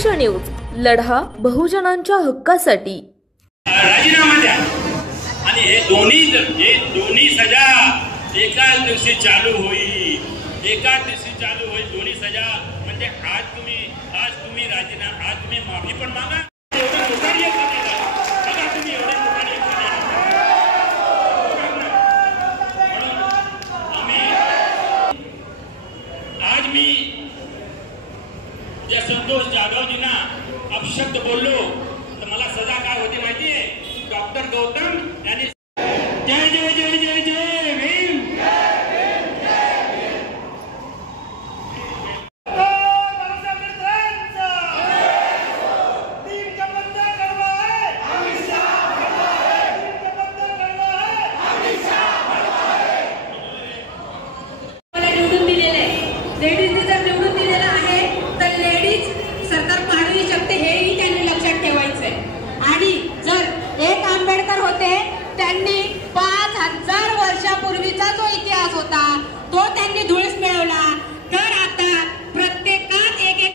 संघर्ष न्यूज, लढा बहुजनांच्या हक्कासाठी। राजीनामा द्या आणि हे दोन्ही सजा एकाच दिवशी चालू होईल, दोन्ही सजा म्हणजे आज तुम्ही राजीनामा, आज तुम्ही माफी पण मागा। आज मी या संतोष जाधवजींना अपशब्द बोललो तर मला सजा काय होती माहितीये? डॉक्टर गौतम यांनी